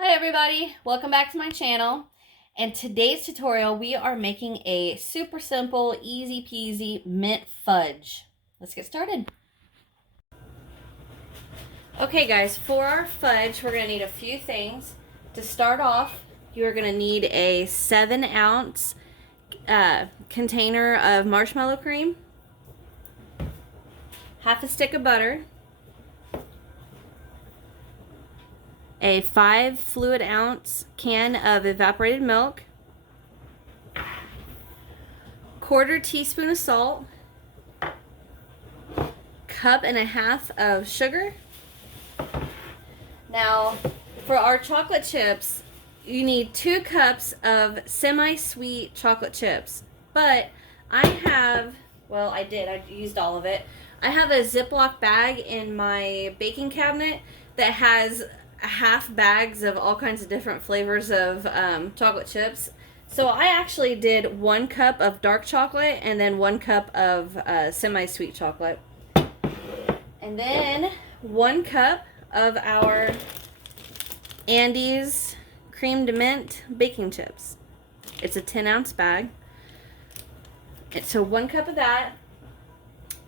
Hi everybody, welcome back to my channel. In today's tutorial, we are making a super simple, easy peasy mint fudge. Let's get started. Okay guys, for our fudge, we're gonna need a few things. To start off, you're gonna need a 7-ounce container of marshmallow cream, half a stick of butter, a 5 fluid ounce can of evaporated milk, 1/4 teaspoon of salt, 1.5 cups of sugar. Now, for our chocolate chips, you need 2 cups of semi-sweet chocolate chips. But I used all of it. I have a Ziploc bag in my baking cabinet that has half bags of all kinds of different flavors of chocolate chips. So I actually did 1 cup of dark chocolate and then 1 cup of semi-sweet chocolate. And then 1 cup of our Andes creamed mint baking chips. It's a 10-ounce bag. So 1 cup of that.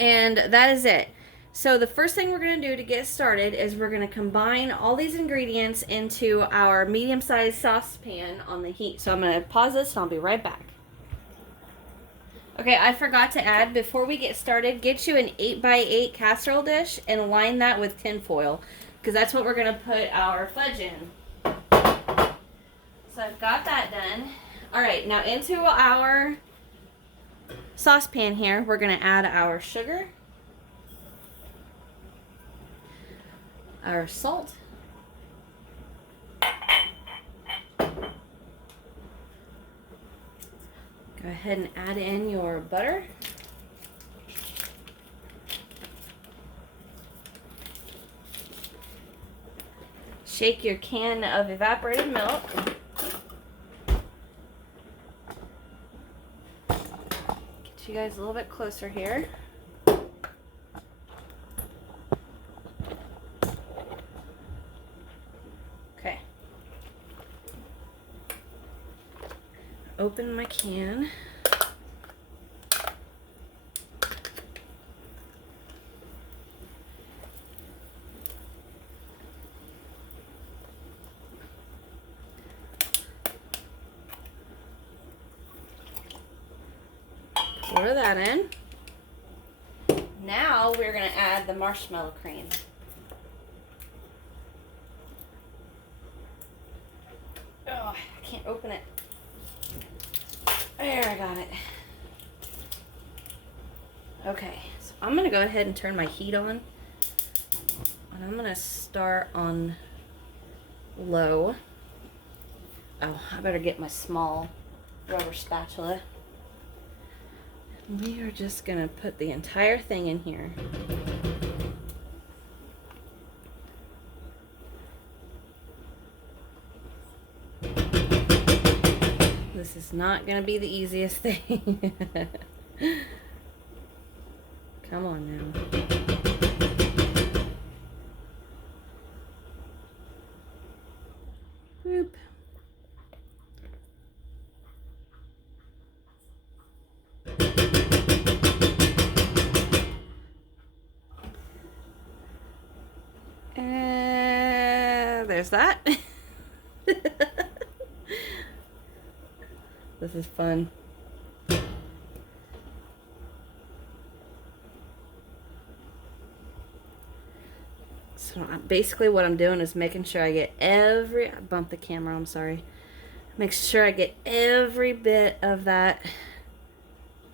And that is it. So the first thing we're going to do to get started is we're going to combine all these ingredients into our medium-sized saucepan on the heat. So I'm going to pause this and I'll be right back. Okay, I forgot to add, before we get started, get you an 8x8 casserole dish and line that with tin foil, because that's what we're going to put our fudge in. So I've got that done. Alright, now into our saucepan here, we're going to add our sugar, our salt, go ahead and add in your butter, shake your can of evaporated milk, get you guys a little bit closer here. Okay. Open my can. Pour that in. Now we're going to add the marshmallow cream. Oh, I can't open it. There, I got it. Okay, so I'm going to go ahead and turn my heat on. And I'm going to start on low. Oh, I better get my small rubber spatula. We are just going to put the entire thing in here. This is not going to be the easiest thing. Come on now. Whoop. There's that. This is fun. So basically what I'm doing is making sure I get I bumped the camera, I'm sorry. Make sure I get every bit of that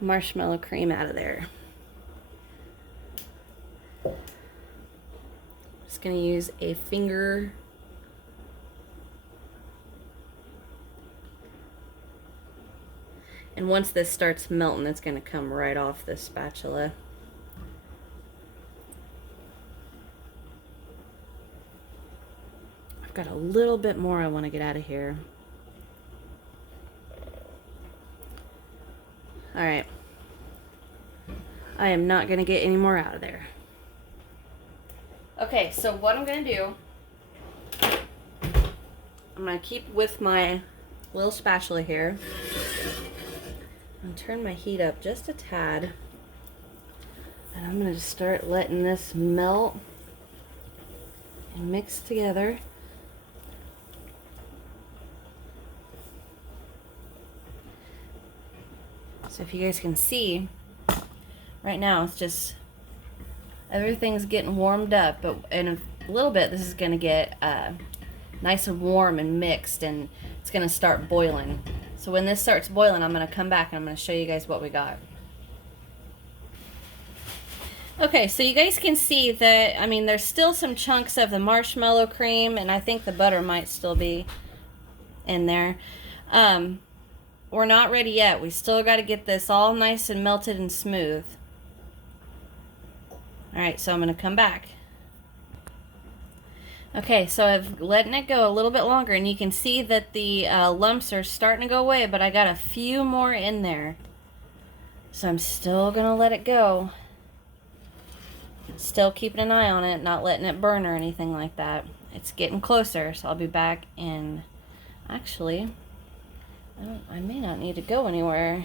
marshmallow cream out of there. Just gonna use a finger. And once this starts melting, it's going to come right off the spatula. I've got a little bit more I want to get out of here. Alright. I am not going to get any more out of there. Okay, so what I'm going to do I'm going to keep with my little spatula here and turn my heat up just a tad. And I'm going to just start letting this melt and mix together. So if you guys can see, right now it's just, everything's getting warmed up, but in a little bit this is going to get nice and warm and mixed, and it's going to start boiling. So when this starts boiling, I'm going to come back and I'm going to show you guys what we got. Okay, so you guys can see that, I mean, there's still some chunks of the marshmallow cream, and I think the butter might still be in there. We're not ready yet. We still got to get this all nice and melted and smooth. Alright, so I'm going to come back. Okay, so I've letting it go a little bit longer, and you can see that the lumps are starting to go away, but I got a few more in there. So I'm still going to let it go. Still keeping an eye on it, not letting it burn or anything like that. It's getting closer, so I'll be back in... Actually, I may not need to go anywhere.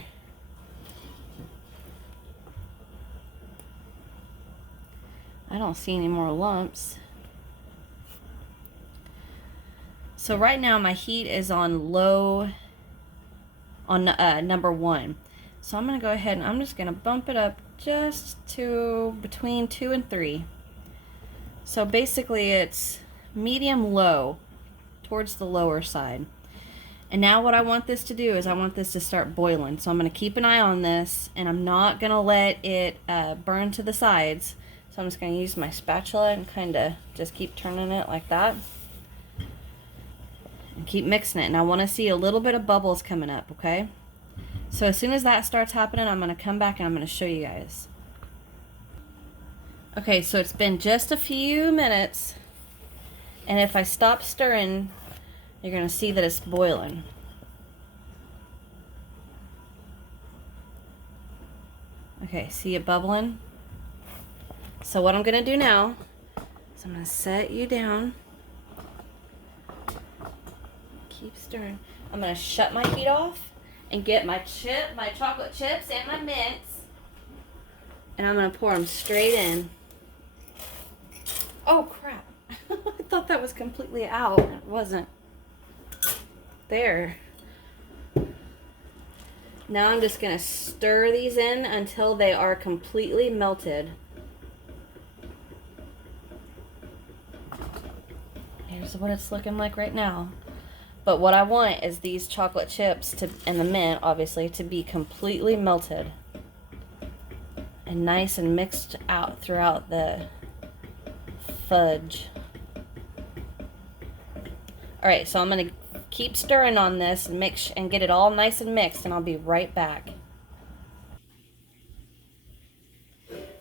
I don't see any more lumps. So right now my heat is on low, on number 1. So I'm going to go ahead and I'm just going to bump it up just to between 2 and 3. So basically it's medium low, towards the lower side. And now what I want this to do is I want this to start boiling. So I'm going to keep an eye on this, and I'm not going to let it burn to the sides. So I'm just going to use my spatula and kind of just keep turning it like that. And keep mixing it. And I want to see a little bit of bubbles coming up, okay? So as soon as that starts happening, I'm going to come back and I'm going to show you guys. Okay, so it's been just a few minutes. And if I stop stirring, you're going to see that it's boiling. Okay, see it bubbling? So what I'm going to do now is I'm going to set you down. Keep stirring. I'm going to shut my heat off and get my chocolate chips and my mints. And I'm going to pour them straight in. Oh, crap. I thought that was completely out. It wasn't. There. Now I'm just going to stir these in until they are completely melted. Here's what it's looking like right now. But what I want is these chocolate chips and the mint, obviously, to be completely melted and nice and mixed out throughout the fudge. Alright, so I'm going to keep stirring on this and mix and get it all nice and mixed, and I'll be right back.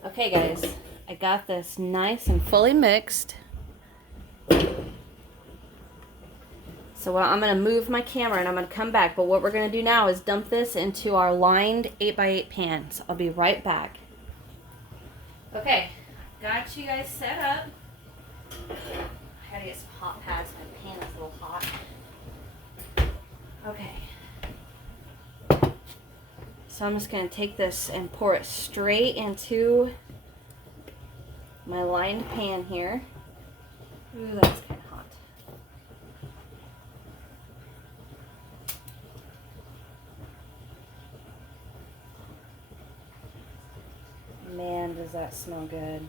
Okay guys, I got this nice and fully mixed. So I'm going to move my camera and I'm going to come back, but what we're going to do now is dump this into our lined 8x8 pan. So I'll be right back. Okay, got you guys set up. I gotta get some hot pads, my pan is a little hot. Okay. So I'm just going to take this and pour it straight into my lined pan here. Ooh, that's kind of hot. Man, does that smell good.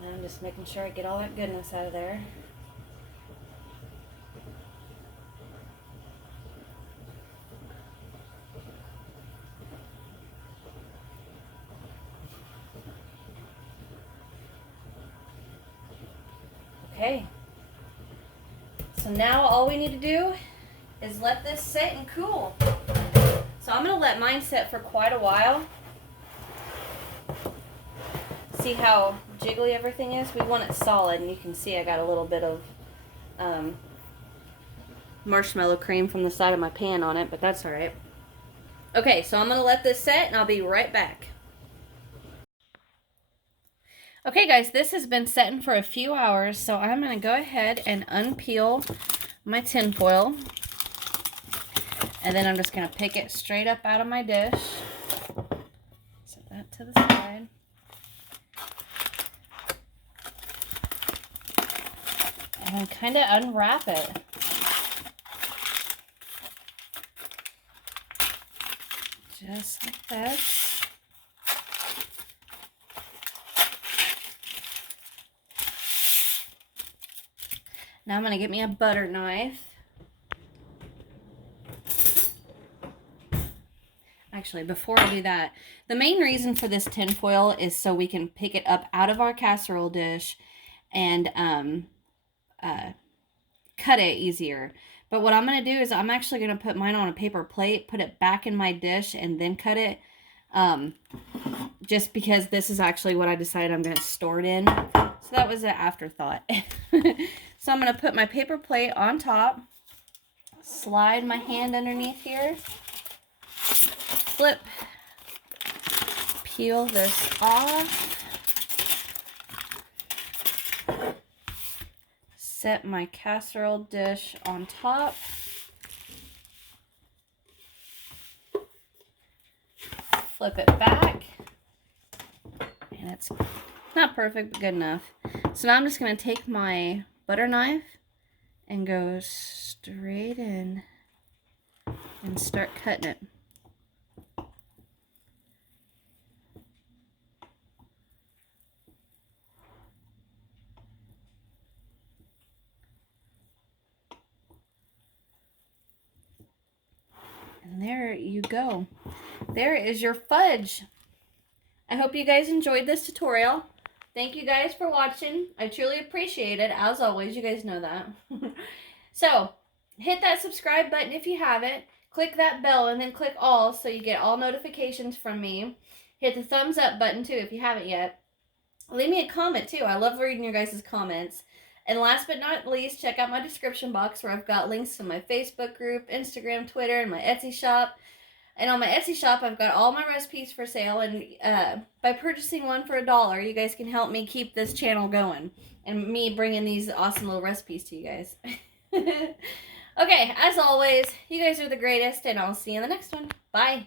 Now I'm just making sure I get all that goodness out of there. Okay. So now all we need to do is let this sit and cool. So I'm going to let mine sit for quite a while. See how jiggly everything is? We want it solid, and you can see I got a little bit of marshmallow cream from the side of my pan on it, but that's alright. Okay, so I'm going to let this set, and I'll be right back. Okay, guys, this has been setting for a few hours, so I'm going to go ahead and unpeel my tin foil. And then I'm just going to pick it straight up out of my dish. Set that to the side. And then kind of unwrap it. Just like this. Now I'm going to get me a butter knife. Actually, before I do that, the main reason for this tin foil is so we can pick it up out of our casserole dish and cut it easier. But what I'm going to do is I'm actually going to put mine on a paper plate, put it back in my dish, and then cut it. Just because this is actually what I decided I'm going to store it in. So that was an afterthought. So I'm going to put my paper plate on top, slide my hand underneath here, flip, peel this off, set my casserole dish on top, flip it back, and it's not perfect, but good enough. So now I'm just going to take my butter knife and go straight in and start cutting it. And there you go. There is your fudge. I hope you guys enjoyed this tutorial. Thank you guys for watching. I truly appreciate it. As always, you guys know that. So, hit that subscribe button if you haven't. Click that bell and then click all so you get all notifications from me. Hit the thumbs up button too if you haven't yet. Leave me a comment too. I love reading your guys' comments. And last but not least, check out my description box where I've got links to my Facebook group, Instagram, Twitter, and my Etsy shop. And on my Etsy shop, I've got all my recipes for sale. And by purchasing one for $1, you guys can help me keep this channel going. And me bringing these awesome little recipes to you guys. Okay, as always, you guys are the greatest. And I'll see you in the next one. Bye.